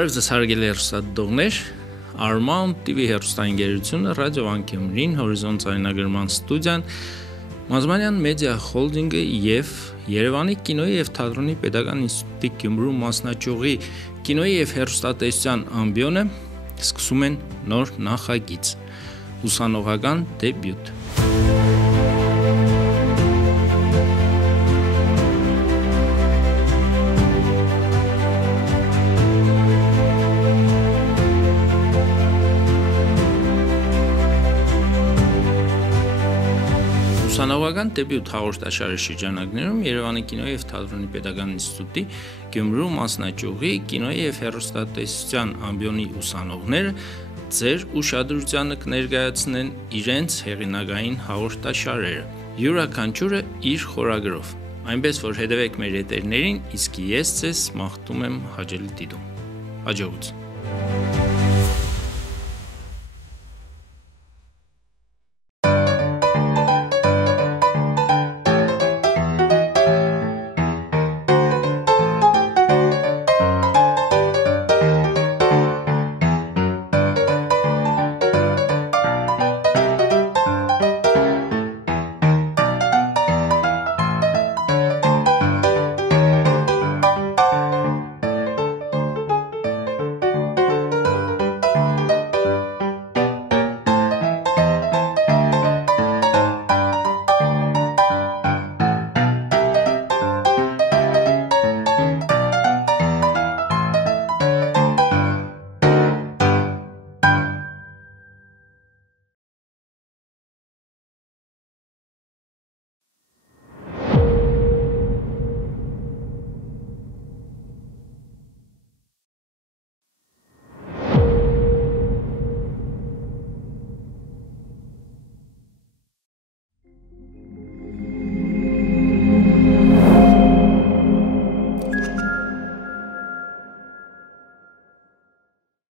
Բարև ձեզ հարգելի հեռուստադիտողներ, Armount TV հեռուստաընկերությունը, Ռադիո Վանկյումրին, Հորիզոնտ ցանրագրման ստուդիան, Մազմանյան մեդիա հոլդինգը եւ Երևանի կինոյի եւ թատրոնի Պետական ինստիտուտի Գյումրու մասնաճյուղի կինոյի եւ հեռուստատեսության ամբիոնը սկսում են նոր նախագիծ՝ ուսանողական դեբյուտ։ Ուսանողական դեբյուտ հաղորդաշարի շրջանակներում Երևանի կինոյի եւ թատրոնի Պետական ինստիտուտի Գյումրու մասնաճյուղի կինոյի եւ հեռուստատեսության ամբիոնի ուսանողները ձեր ուշադրությանը կներկայացնեն իրենց հեղինակային հաղորդաշարերը, յուրաքանչյուրը իր խորագրով, այնպես որ հետևեք մեր եթերներին, իսկ ես ձեզ մաղթում եմ հաճելի դիտում։ Հաջողություն։